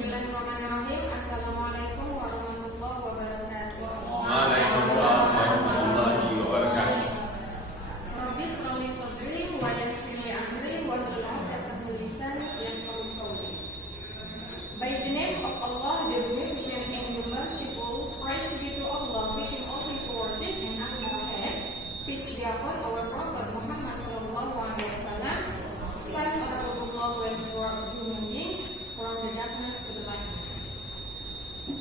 Bismillahirrahmanirrahim. Assalamualaikum warahmatullahi wabarakatuh. Waalaikumsalam warahmatullahi wabarakatuh. Rabbi shrah li sadri wa yassir li amri wahlul 'uqdatam min lisani yafqahu qawli. By the name of Allah, the Beneficent and the Merciful, praise be to Allah, wishing all people worship and asma head, peace be upon our Prophet Muhammad sallallahu alaihi wasallam, such honorable always for human beings, from the darkness to the lightness.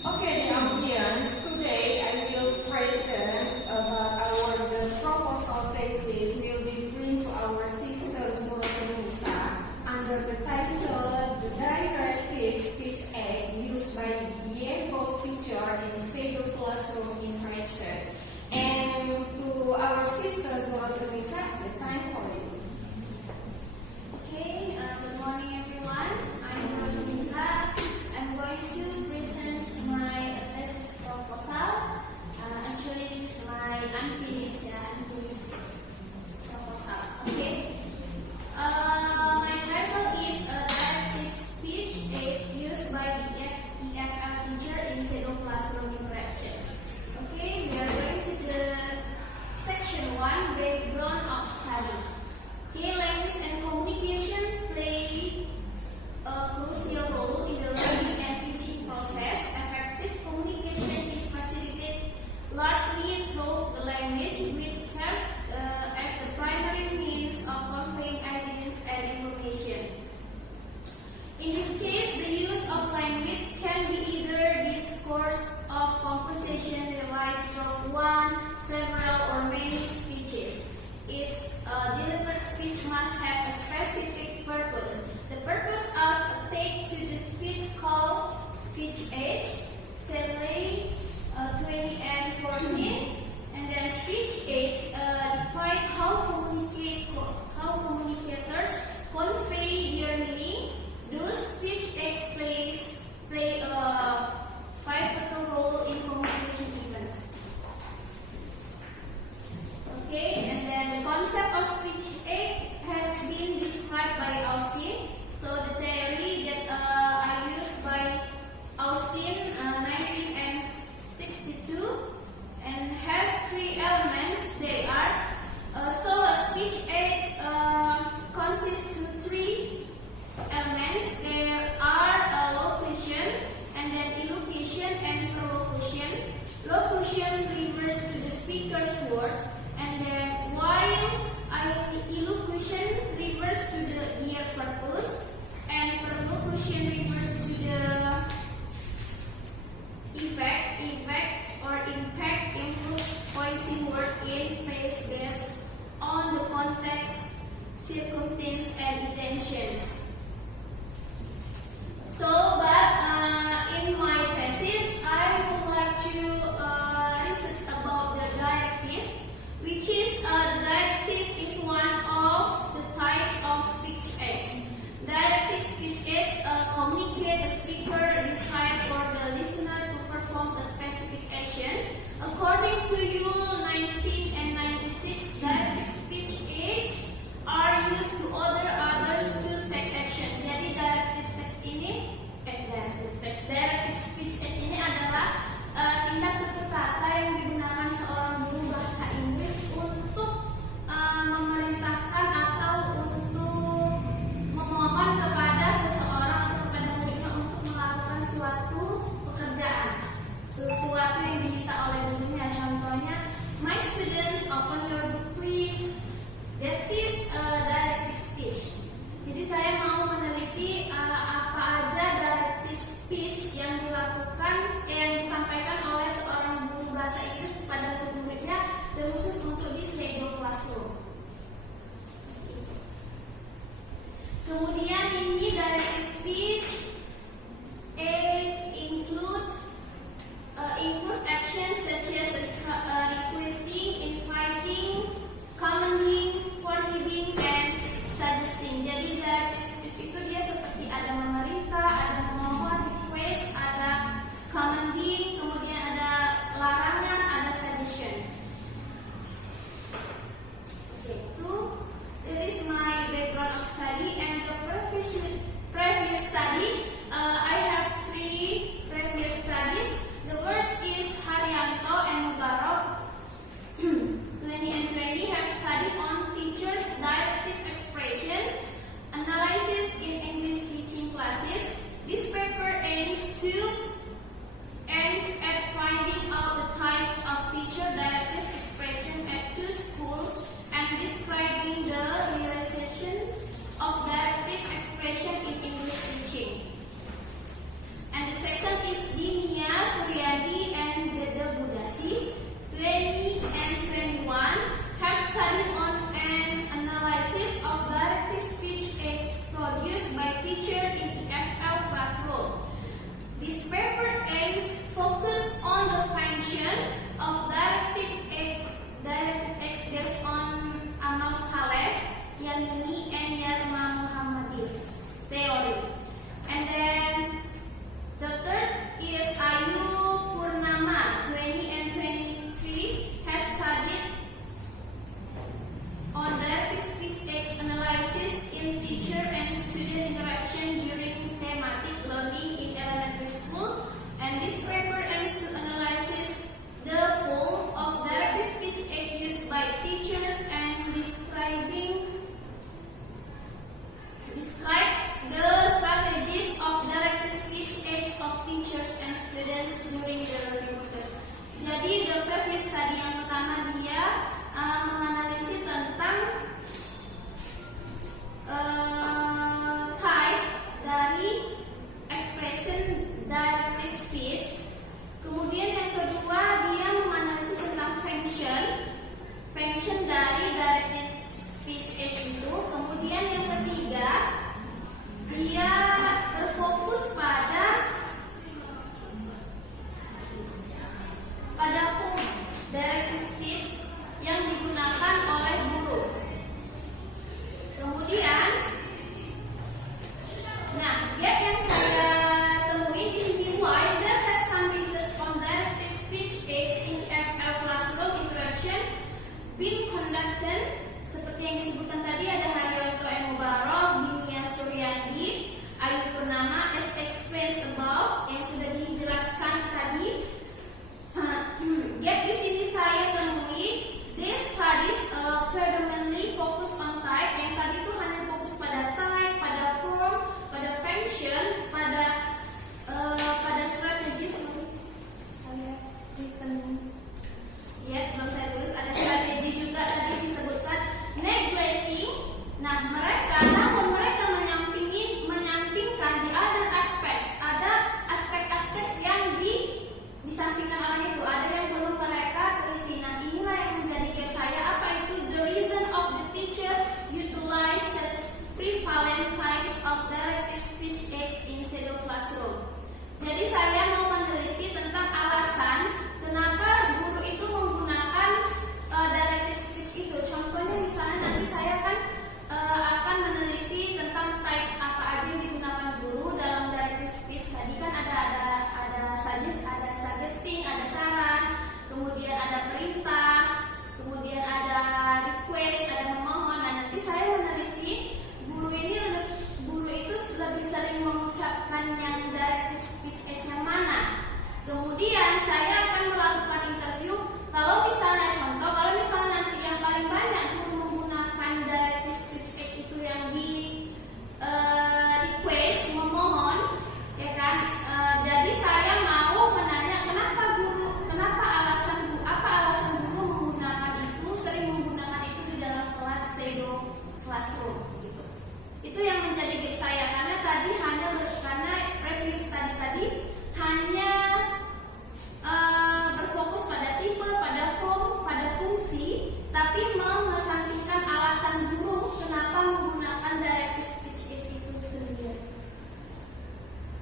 Okay, the audience, today I will present the proposal thesis will be bring to our sister Zuratul Nisa under the title The Directive Speech Aid used by the Yale teacher in Sedo Classroom Interaction. And to our sister Zuratul Nisa, the time for it. Okay, good morning everyone. I'm Zuratul Nisa. I'm going to present my thesis proposal. Actually, it's my unfinished proposal. Okay. My title is Directive Speech Aid used by the EFF teacher in Sedo Classroom Interactions. Okay, we are going to the section 1, background of study.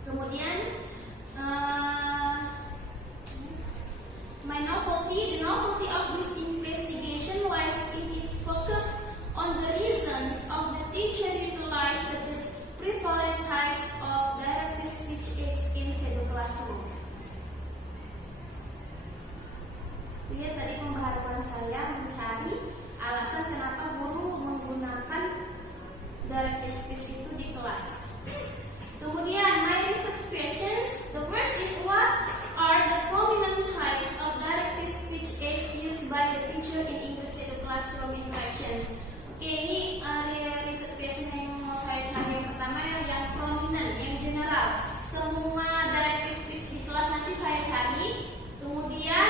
Kemudian my novelty, the novelty of this investigation lies in its focus on the reasons of the teacher utilize such as prevalent types of direct speech aids inside the classroom. Lihat tadi pembaharuan saya mencari alasan kenapa guru menggunakan direct speech itu di kelas. Kemudian my research questions. The first is what are the prominent types of direct speech aids used by the teacher in English in the classroom interactions. Oke, ini research question yang mau saya cari. Yang pertama yang prominent, yang general. Semua direct speech di kelas nanti saya cari. Kemudian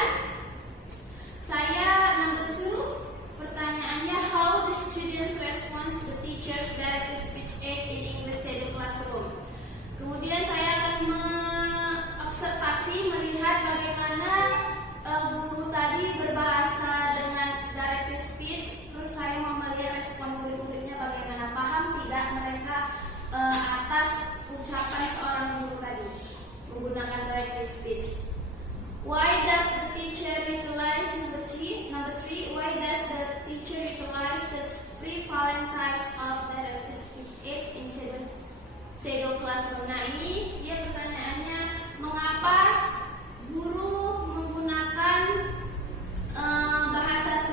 saya number 2, pertanyaannya how the students respond to the teacher's direct speech aid in English in the classroom. Kemudian saya akan mengobservasi, melihat bagaimana guru tadi berbahasa dengan direct speech. Terus saya mau melihat respon murid-muridnya bagaimana, paham tidak mereka atas ucapan seorang guru tadi menggunakan direct speech. Why does the teacher utilize number 3? Why does the teacher utilize such prevalent types of direct speech aids in pseudo classroom? Nah, ini dia pertanyaannya, mengapa guru menggunakan bahasa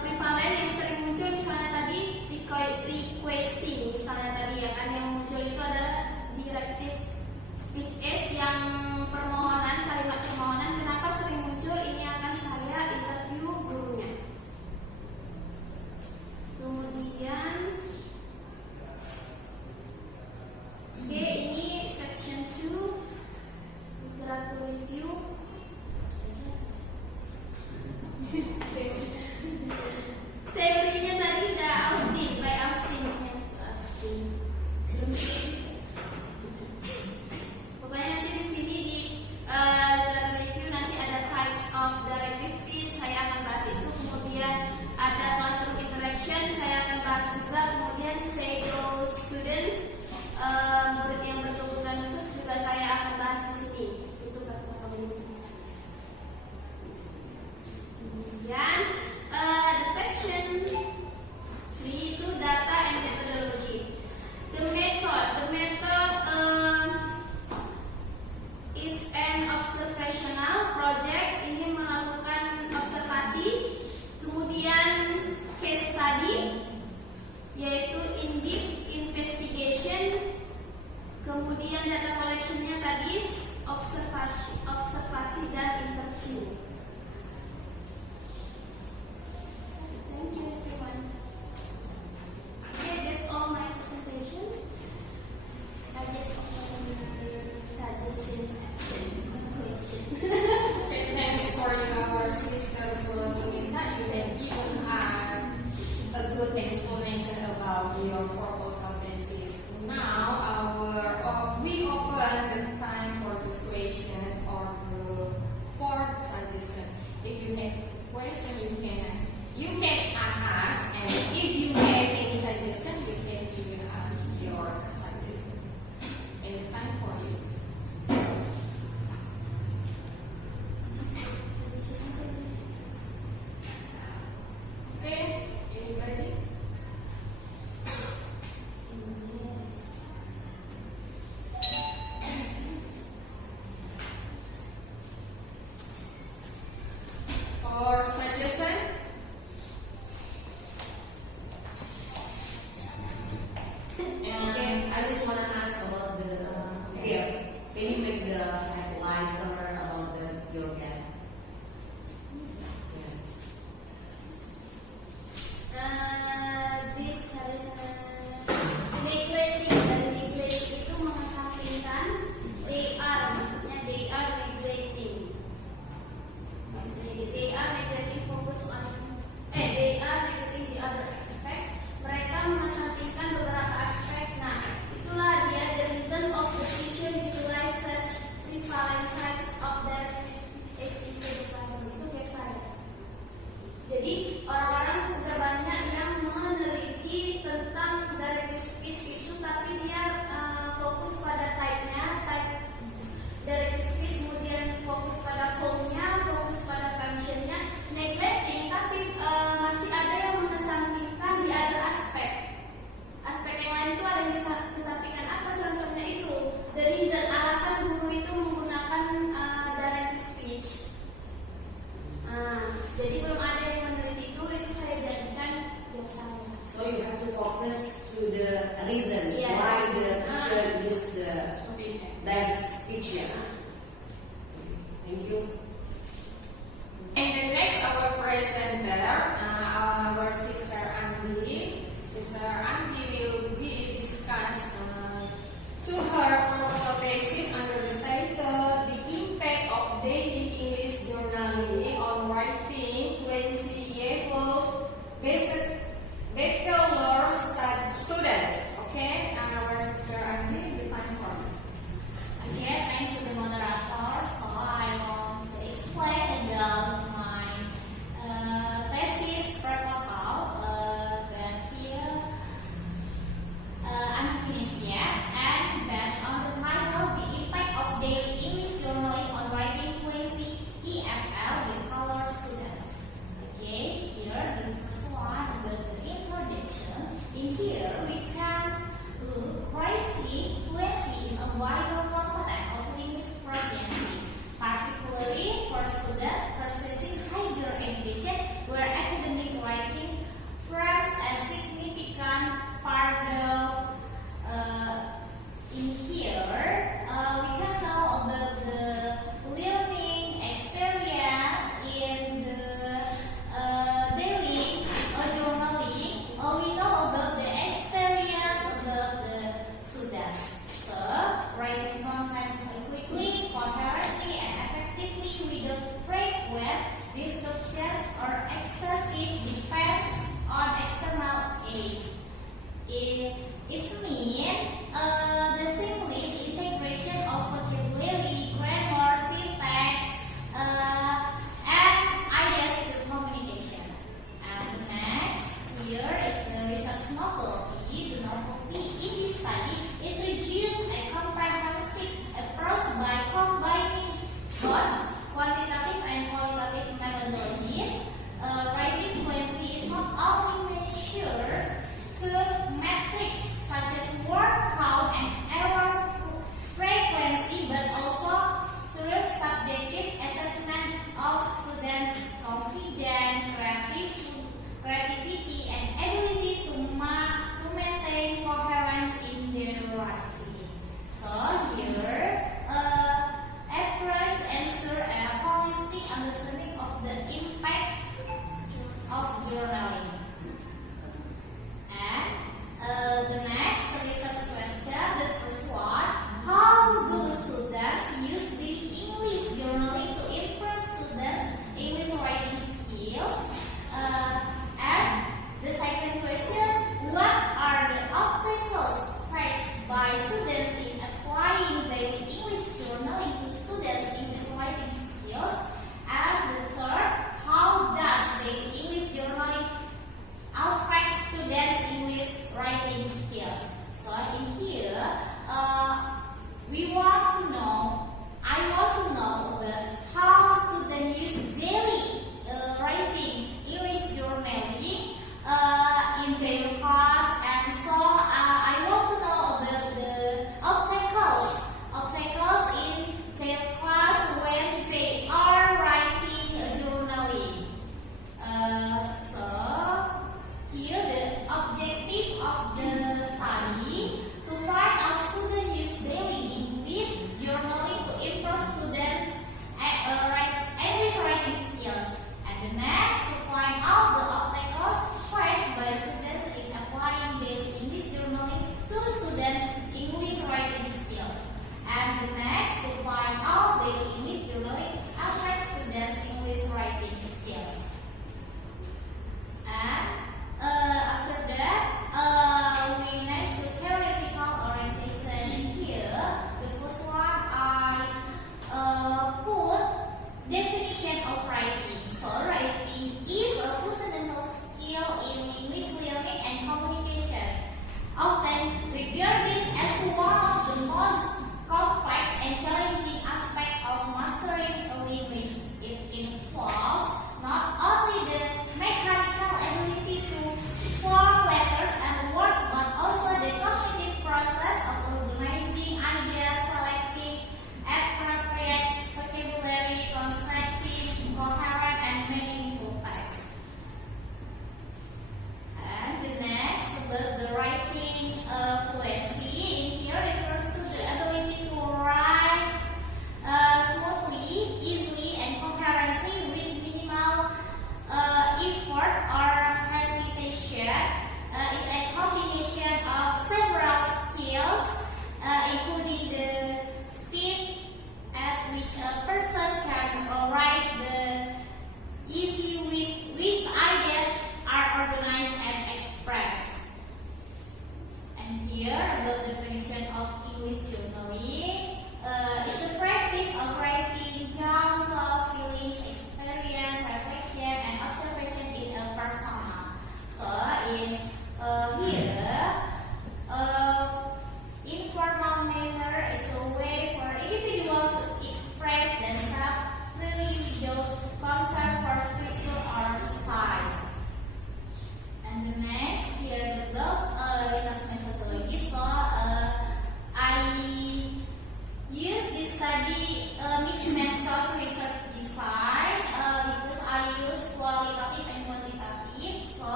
prevalen yang sering muncul, misalnya tadi requesting, misalnya tadi ya kan, yang muncul itu adalah directive speech aids yang permohonan, kalimat permohonan. Kenapa sering muncul? Ini akan saya interview gurunya. Kemudian oke, ini section 2, literature review. Teorinya tadi udah Austin. Pokoknya nanti di sini di literature review nanti ada types of direct speech, saya akan bahas itu. Kemudian ada classroom interaction, saya akan bahas juga. Kemudian pseudo students, murid yang berkebutuhan khusus juga saya akan bahas di sini. Itu kata-kata bisa. Kemudian the section 3 itu data and methodology. The method is an observational project. Ini melakukan observasi. Kemudian case study, yaitu in-depth investigation. Kemudian data collectionnya tadi observasi dan interview. Thank you everyone. Okay, that's all my presentations. I just open the suggestion section. Question. Okay, thanks for your sister Nisa. You can even add a good explanation about your proposal thesis. Now, we open the time for the question or the fourth suggestion. If you have question, you can ask us, and if you have any suggestion, you can even ask your suggestion. And time for you. Okay, anybody? For suggestion? And guest speech ya. Thank you. And the next our presenter, our sister Andi. Sister Andi will be discussed to her proposal thesis under the title "The Impact of Daily English Journaling on Writing Fluency-Able Bachelor Students." Okay, our sister Andi, the time for. Okay, thanks to the moderator. So I want to explain about my thesis proposal that here unfinished yet, and based on the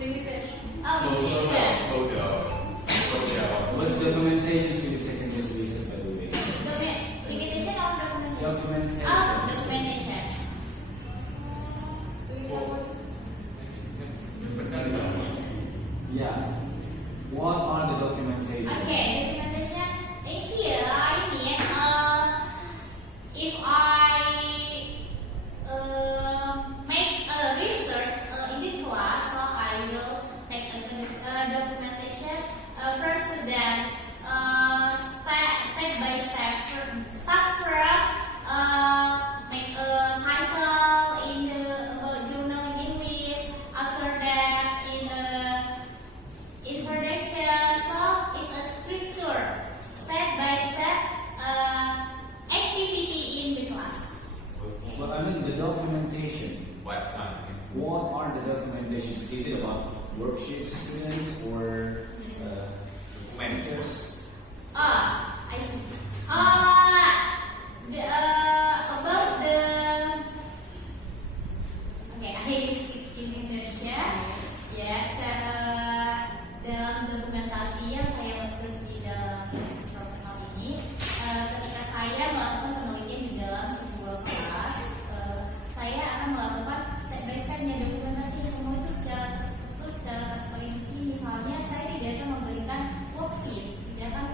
Limitation. What's documentations with second disabilities, by the way? Limitation or documentation? Documentation. Documentation. Yeah. What are the documentations? Okay, documentation. In here, I mean, if I make a research in the class, so I will take a documentation. First, students, step by step, start from make a title in the journal in English. After that, in the introduction, so it's a structure, step by step activity in the class. Okay. Well, I mean the documentation. What kind? What are the documentations? Is it about worksheets, students, or Managers. I see. About the okay, I speak in Indonesia. Ya, cara dalam dokumentasi yang saya maksud di dalam tesis proposal ini, ketika saya melakukan penelitian di dalam sebuah kelas, saya akan melakukan step by stepnya dokumentasi semua itu secara terstruktur, secara terperinci. Misalnya saya tidak akan memberikan worksheet, tidak akan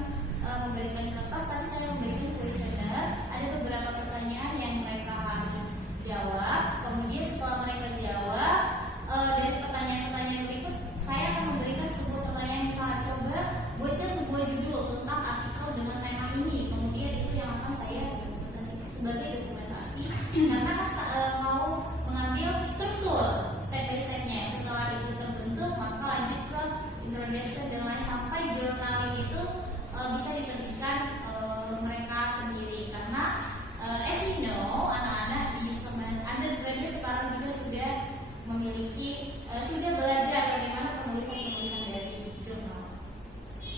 memberikan kertas, tapi saya memberikan kuesioner. Ada beberapa pertanyaan yang mereka harus jawab. Kemudian setelah mereka jawab, dari pertanyaan-pertanyaan berikut, saya akan memberikan sebuah pertanyaan, misalnya coba buatkan sebuah judul tentang artikel dengan tema ini. Kemudian itu yang akan saya dokumentasi sebagai dokumentasi, karena kan mau mengambil struktur step by stepnya. Setelah itu terbentuk, maka lanjut ke introduction dan lain sampai journaling itu bisa diterbitkan mereka sendiri. Karena as we know, anak-anak di undergraduate sekarang juga sudah memiliki sudah belajar bagaimana penulisan dari jurnal.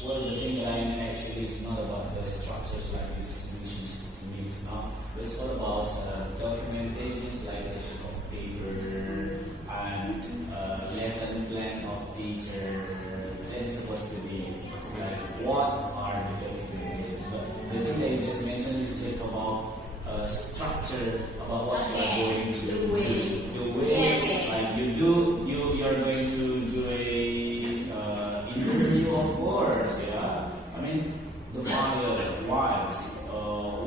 well, the thing that I mean actually is not about the structures like this English now. It's all about documentations like the sheet of paper and lesson plan of teacher. That is supposed to be like what are the documentations. But the thing that you just mentioned is just about structure, about what you are going to do. The way, Yes. like you're going to do a interview, of course. Yeah, I mean the file,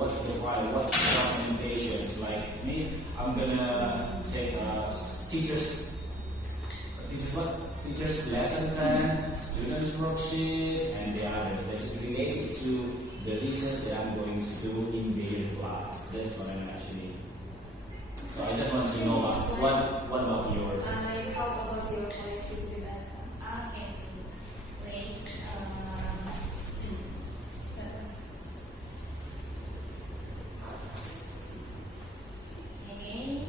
what's the file, what's the documentations. Like me, I'm gonna take teachers lesson plan, students worksheet, and the others. That's related to the research that I'm going to do in the class. That's what I'm actually. So I just want to know what about yours? How about your connectivity data? Okay. Wait. Okay.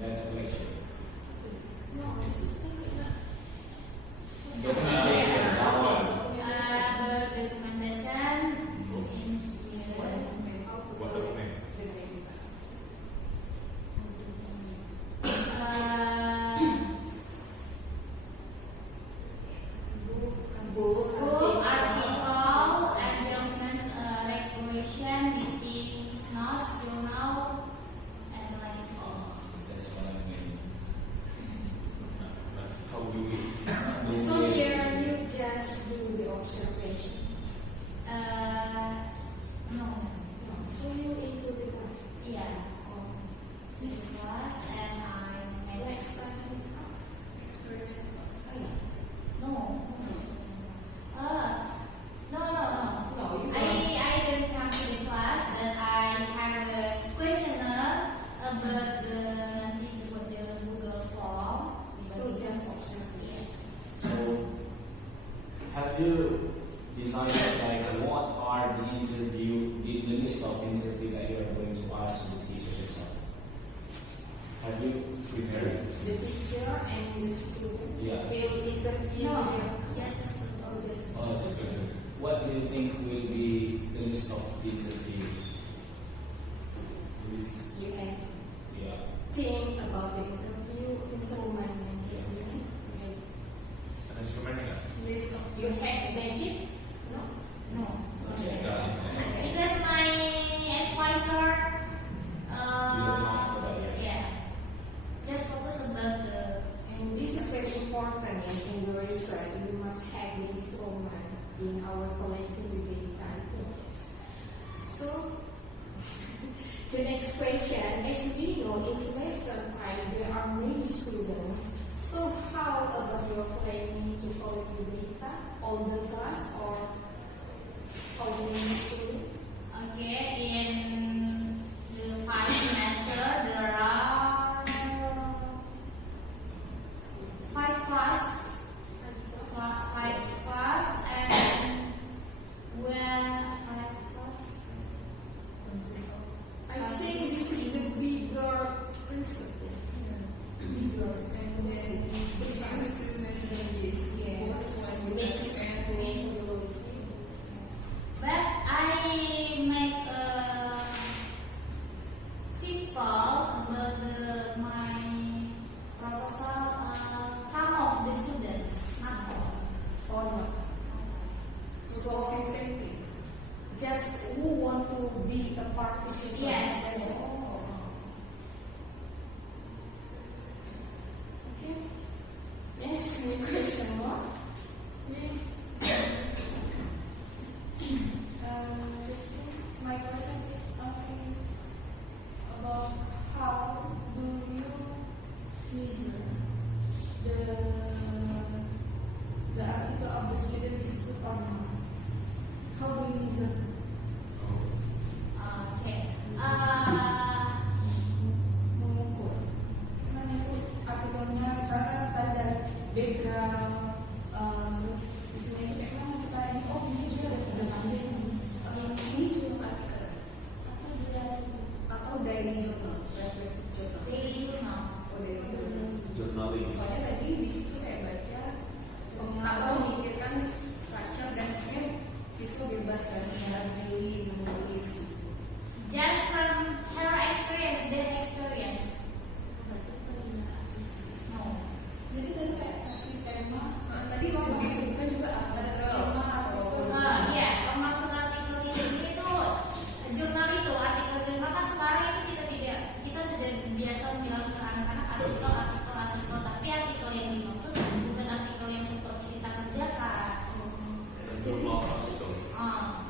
Data collection. No, this is not. Documentation. That one. Documentation in here. What document? Book, article, and documents, regulation, meetings, notes, journal, and like so. That's what I mean. How do we? So here you just do the observation. No, So you into the class. yeah, Oh. this class and I make Next time, experiment. no, you decided like what are the list of interview that you are going to ask the teachers yourself? Have you prepared? The teacher and the student Yes. will interview No, them. just a student. Oh, just the Oh, that's student. good. What do you think will be the list of interviews? You can Yeah. think about the interview instrument. Yeah. Ada instrumennya nggak? List of you can make it. No. No. Enggak. Because my advisor, Didn't ask for that yet. yeah, just focus about the. And this is very important yes, in the research. We must have the instrument in our collective data. Yes. So, the next question, as we know, in semester 5 there are many students. So, how about your planning to collect the data? All the class or how many students? Okay, in the 5 semester there are 5 class, 5 class, and when 5 class. I think this is the bigger research. Yes. Bigger and then this used to methodologies. Yes. Mix and methodology. But I make a simple about my proposal. Some of the students, not all. Or not. So simply, just who want to be a participant? Yes. Oh. Okay. Yes, any question more? Yes. My question is only about how do you measure the article of the student is good or not? How do you measure? Okay. Mengukur. Menurut artikelnya misalkan tadi dari background, terus isinya itu memang kita ini oh ini juga ada tanda ini. Ini cuma artikel atau daily journal, private journal. Daily journal. Oh, daily journal. Journaling. Soalnya tadi di situ saya baca apa memikirkan structure dan maksudnya siswa bebas kan secara daily menulis. Just from her experience, their experience. No. Jadi tadi kayak kasih tema. Tadi disebutkan juga artikel. Iya, termasuk artikel di sini itu jurnal itu artikel jurnal kan sekarang itu kita sudah biasa bilang ke anak-anak artikel, tapi artikel yang dimaksud bukan artikel yang seperti kita kerjakan. Jurnal artikel. Ah.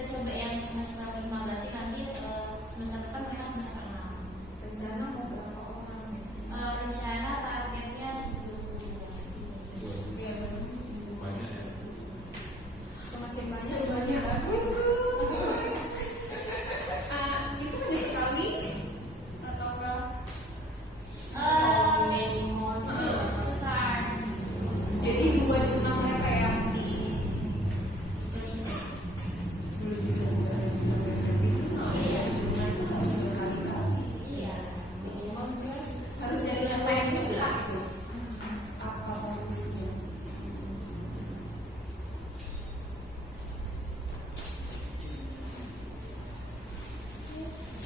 kita coba yang semester 5, berarti nanti semester depan mereka semester 6. Rencana mau berapa orang? Rencana targetnya 20. Iya, benar. Banyak ya. Semakin banyak semakin bagus. Itu ada sekali ataukah Two times. jadi 2 jurnal mereka yang di Belum bisa buat Iya. jurnal itu harus berkali-kali. Iya. Minimal kan harus jadi yang lain juga gitu. apa bagusnya?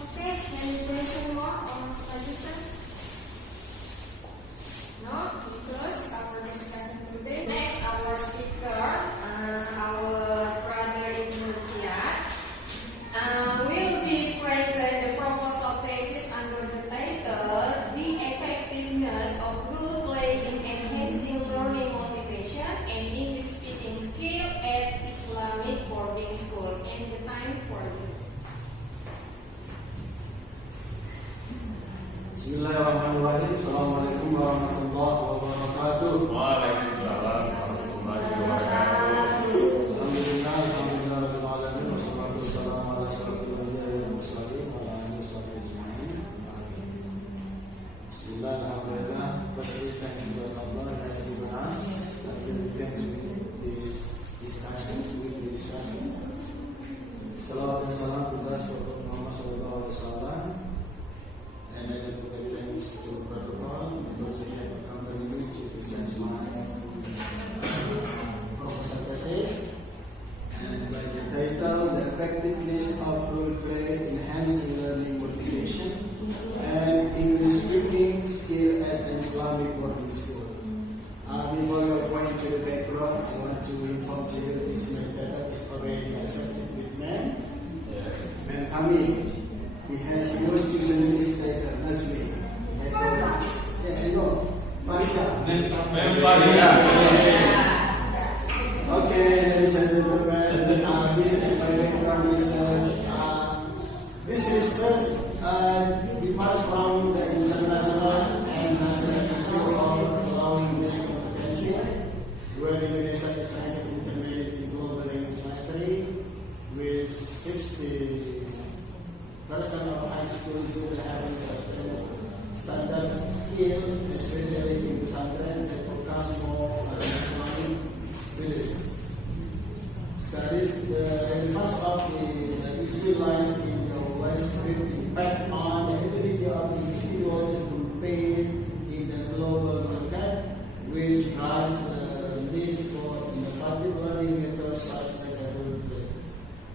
Okay, any question more on study set? No, we close our discussion today. Next, our speaker, our brother Ibnu Ziyad, will be present the proposal thesis under the title "The Effectiveness of Role Play in Enhancing Learning Motivation and English Speaking Skill at Islamic Boarding School." And the time for you. Bismillahirrahmanirrahim. Assalamualaikum warahmatullahi wabarakatuh. Waalaikumsalam warahmatullahi wabarakatuh. Alhamdulillah, alhamdulillah rabbil alamin. Wassalatu wassalamu ala asyrofil anbiya'i wal mursalin wa ala alihi washabihi ajma'in. Bismillah, alhamdulillah. First, thanks to Allah that has given us that we can do this discussions, weekly discussion. Salawat dan salam tugas Prophet Muhammad sallallahu alaihi wasallam. And I would like thanks to Protocol because they have accompanied me to present my proposal thesis. And by the title, "The Effectiveness of Role Play Enhancing Learning Motivation and English Speaking Skill at an Islamic Boarding School." Before you point to the background, I want to inform to you this method is already accepted with men. Yes. And Kami. He has most chosen this title, Najmi. Yeah, I know. Farida. Okay, ladies and gentlemen, this is my background research. This research departs from the international and national issue of allowing this competency, where Indonesia is ranked intermediate in global language mastery with 60% of high school students having such standard skill, especially in pesantren that focus more on Islamic studies. The relevance of the issue lies in the widespread impact on the ability of the individual to compete in the global market, which drives the need for innovative learning methods such as role play.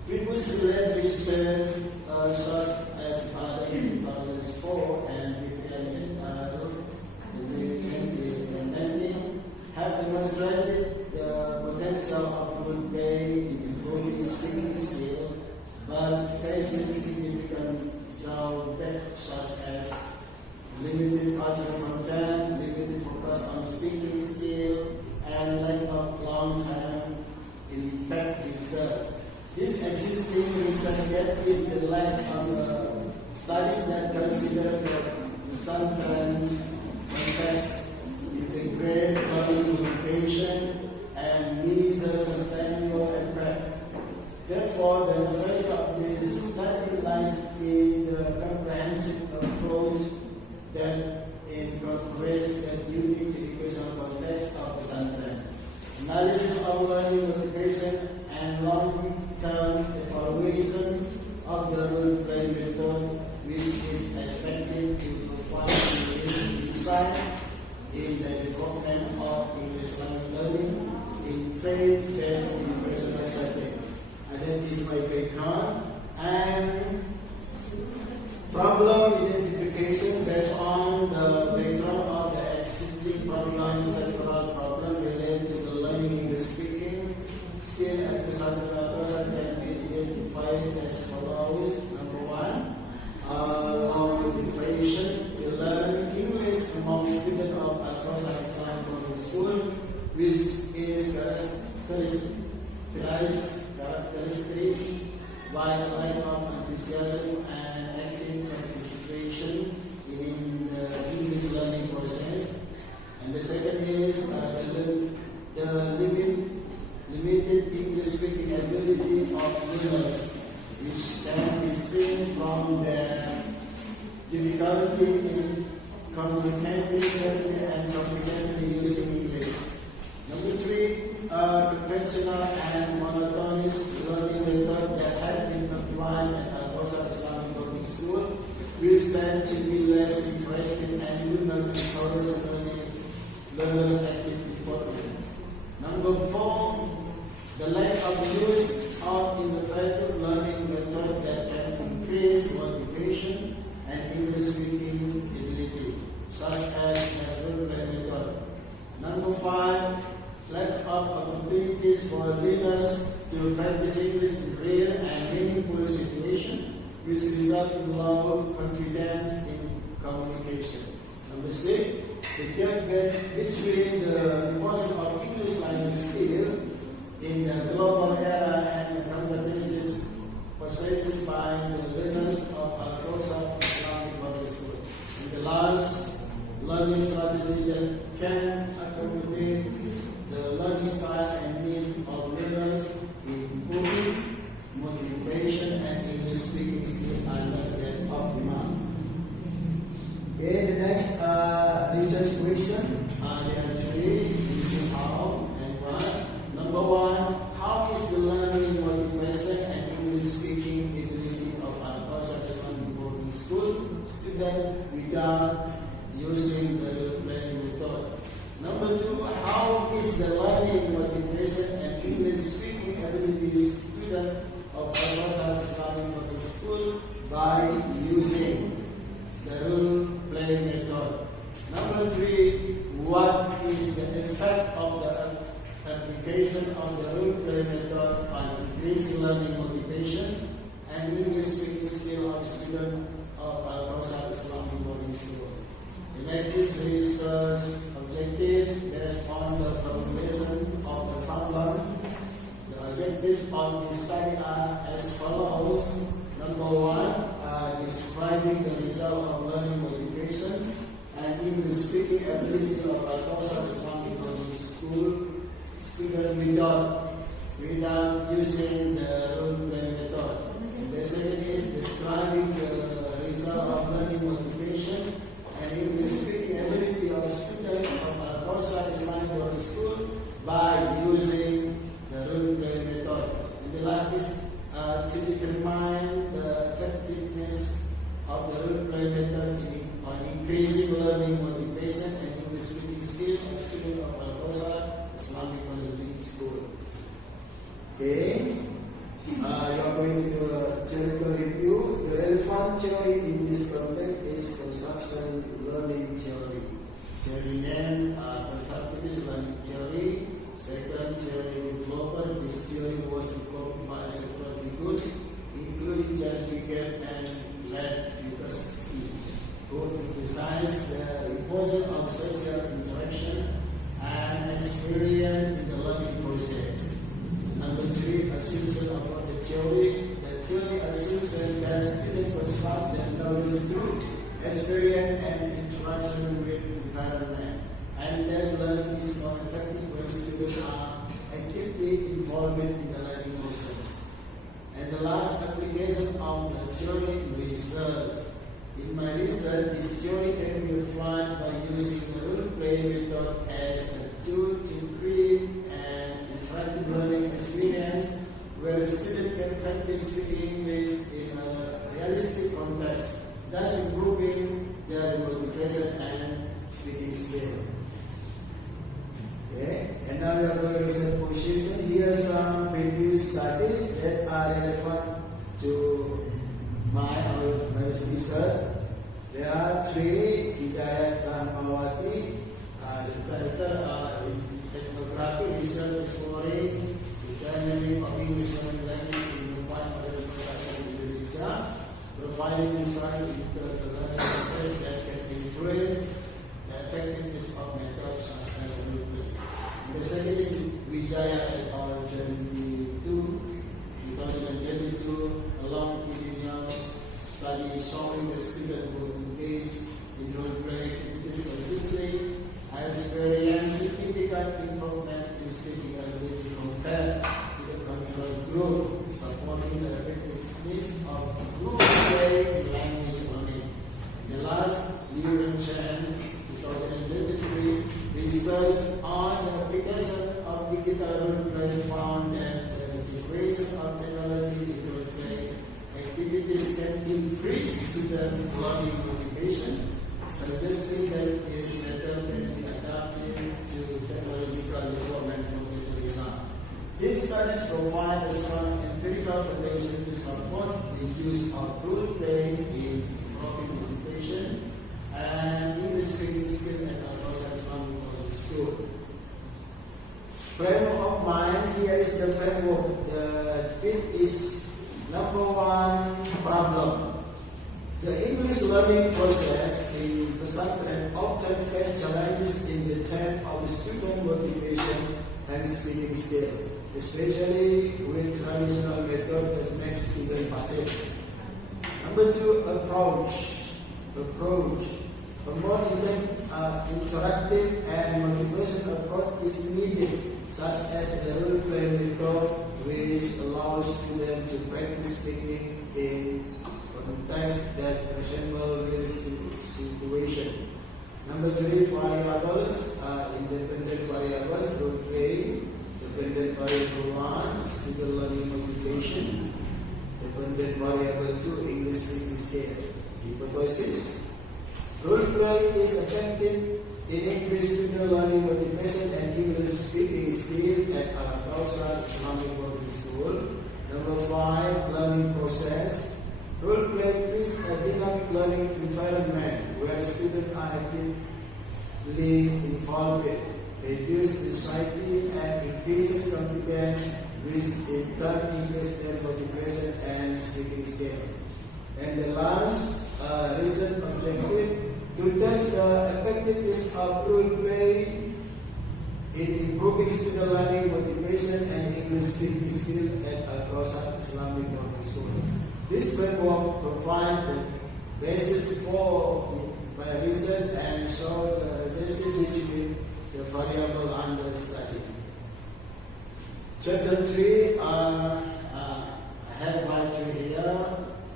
Previous related research such as other in 2004 and 2019 have demonstrated the potential of role play in improving speaking skill, but facing significant drawbacks such as limited cultural content, limited focus on speaking skill, and lack of long-term impact research. This existing research gap is the lack of studies that consider the sometimes context, integrate learning motivation, and needs a sustainable impact. Therefore, the value of this study lies in the comprehensive approach that incorporates the unique educational context of pesantren. Analysis of learning motivation and long-term evaluation of the role play method, which is expected to provide insight in the development of English learning in faith-based educational settings. And that is my background. And problem identification based on the background of the existing problem, several problems related to the learning English speaking skill at pesantren can be identified as follows. Number one, long motivation to learn English among students of Al-Qasar Islamic Boarding School, which is characteristic by a lack of enthusiasm and active participation in the English learning process. And the second is limited English speaking ability of learners, which can be seen from their difficulty in communicating and comprehensively using English. Number three, conventional and monotonous learning method that have been applied at Al-Qasar Islamic Boarding School, which tend to be less interesting and do not encourage learners' active development. Number four, the lack of use of innovative learning method that can increase motivation and English speaking ability, such as natural play method. Number five, lack of opportunities for learners to practice English in real and meaningful situations, which result in low confidence in communication. Number six, the gap between the importance of English language skill in the global era and the competencies possessed by the learners of Al-Qasar Islamic Boarding School. And the last, learning strategy that can accommodate the learning style and needs of learners, improving motivation and English speaking skills are not yet optimal. Okay, the next research question, there are three. This is how and why. Number one, how is the learning motivation and English speaking ability of Al-Qasar Islamic Boarding School student without using the role-playing method? Number two, how is the learning motivation and English speaking ability student of Al-Qasar Islamic Boarding School by using the role-playing method? Number three, what is the effect of the application of the role-play method on increasing learning motivation and English speaking skill of students of Al-Qasar Islamic Boarding School? The next is research objective based on the formulation of the problem. The objectives of the study are as follows. Number one, describing the result of learning motivation and English speaking ability of Al-Qasar Islamic Boarding School student without using the role-playing method. The second is describing the result of learning motivation and English speaking ability of students of Al-Qasar Islamic Boarding School by using the role-playing method. And the last is to determine the effectiveness of the role-playing method on increasing learning motivation and English speaking skills of students of Al-Qasar Islamic Boarding School. Okay, you are going to the theoretical review. The relevant theory in this context is construction learning theory. Theory name constructivist learning theory. Second, theory developer. This theory was developed by several figures, including John Wickett and Lev Vygotsky, who emphasized the importance of social interaction and experience in the learning process. Number three, assumption about the theory. The theory assumes that students construct their knowledge through experience and interaction with environment, and that learning is more effective when students are actively involved in the learning process. And the last, application of the theory in research. In my research, this theory can be applied by using the role-play method as a tool to create an interactive learning experience where a student can practice speaking English in a realistic context, thus improving their motivation and speaking skill. Okay, and now we are going to research position. Here are some previous studies that are relevant to my research. There are three. Hidayat Rahmawati, the title Ethnographic Research Exploring the Dynamic of English Learning in the Fight of the Society in Indonesia, providing insight into the learning process that can influence the effectiveness of methods such as role-play. The second is Wijaya et al. 2022. group, supporting the effective needs of group play in language learning. In the last Liu and Chen 2023 research on the application of digital role play found that the integration of technology into role play activities can increase student learning motivation, suggesting that its method can be adapted to technological development from the result. These studies provide a strong empirical foundation to support the use of role play in developing motivation and English speaking skill at our Islamic Public School. Framework of mind, here is the framework. The fifth is number one, problem. The English learning process in pesantren often face challenges in the terms of student motivation and speaking skill, especially with traditional method that makes students passive. Number two, approach. A more interactive and motivation approach is needed, such as the role play method, which allows students to practice speaking in context that resemble real situation. Number three, variables, independent variables, role play, dependent variable one, student learning motivation, dependent variable two, English speaking skill. Hypothesis. Role play is effective in increasing student learning motivation and English speaking skill at Al-Kawthar Islamic Public School. Number five, learning process. Role play creates a dynamic learning environment where students are actively involved with, reduce anxiety and increases confidence, which in turn increases their motivation and speaking skill. And the last recent objective, to test the effectiveness of role play in improving student learning motivation and English speaking skill at Al-Kawthar Islamic Public School. This framework provides the basis for my research and show the relationship between the variable under study. Chapter 3, I have right here.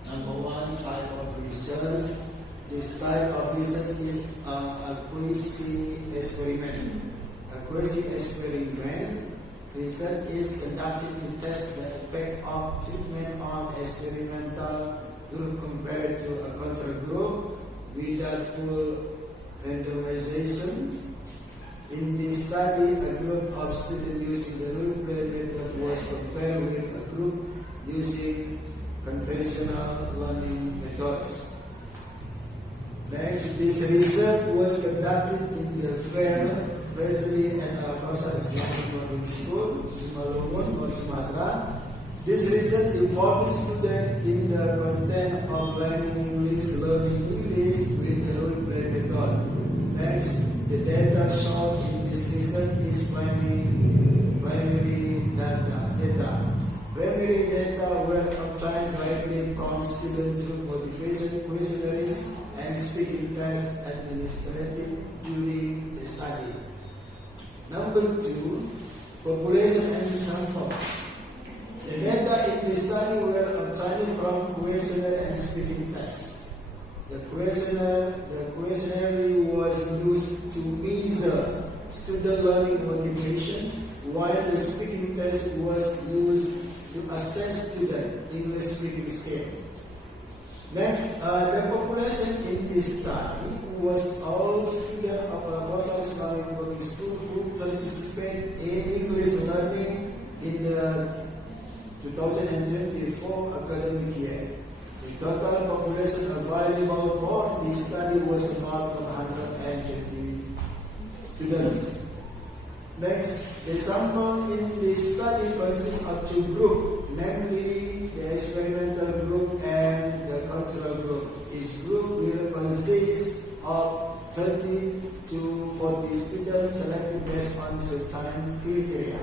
Number one, type of research. This type of research is a quasi-experiment. A quasi-experiment research is conducted to test the effect of treatment on experimental group compared to a control group without full randomization. In this study, a group of students using the role play method was compared with a group using conventional learning methods. Next, this research was conducted in the Fair Presley and Al-Kawthar Islamic Public School, Simalungun, or Sumatra. This research involved students in the content of learning English with the role play method. Next, the data shown in this research is primary data. Primary data were obtained directly from students through motivation questionnaires and speaking tests administered during the study. Number two, population and sample. The data in the study were obtained from questionnaire and speaking tests. The questionnaire was used to measure student learning motivation, while the speaking test was used to assess student English speaking skill. Next, the population in this study was all students of Al-Kawthar Islamic Public School who participate in English learning in the 2024 academic year. The total population available for this study was about 120 students. Next, the sample in this study consists of two groups, namely the experimental group and the control group. Each group will consist of 30 to 40 students selected based on certain criteria.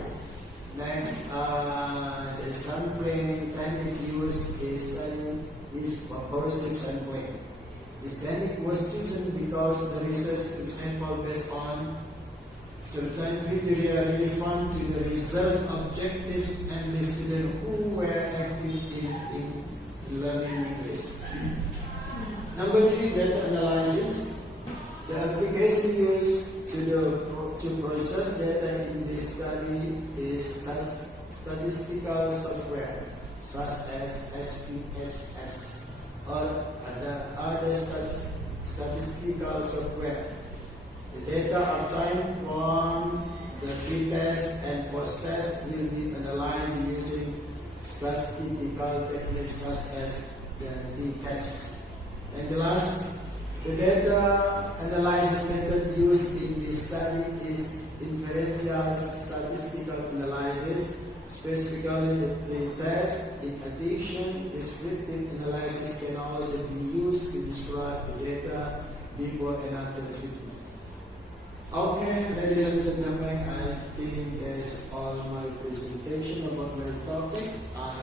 Next, the sampling technique used is purposive sampling. This technique was chosen because the research took sample based on certain criteria relevant to the result objectives and the students who learning English. Number 3, data analysis. The application used to process data in this study is statistical software such as SPSS or other statistical software. The data obtained from the pre-test and post-test will be analyzed using statistical techniques such as the t-test. And the last, the data analysis method used in this study is inferential statistical analysis, specifically the t-test. In addition, descriptive analysis can also be used to describe the data before and after treatment. Okay, ladies and gentlemen, I think that's all my presentation about my topic.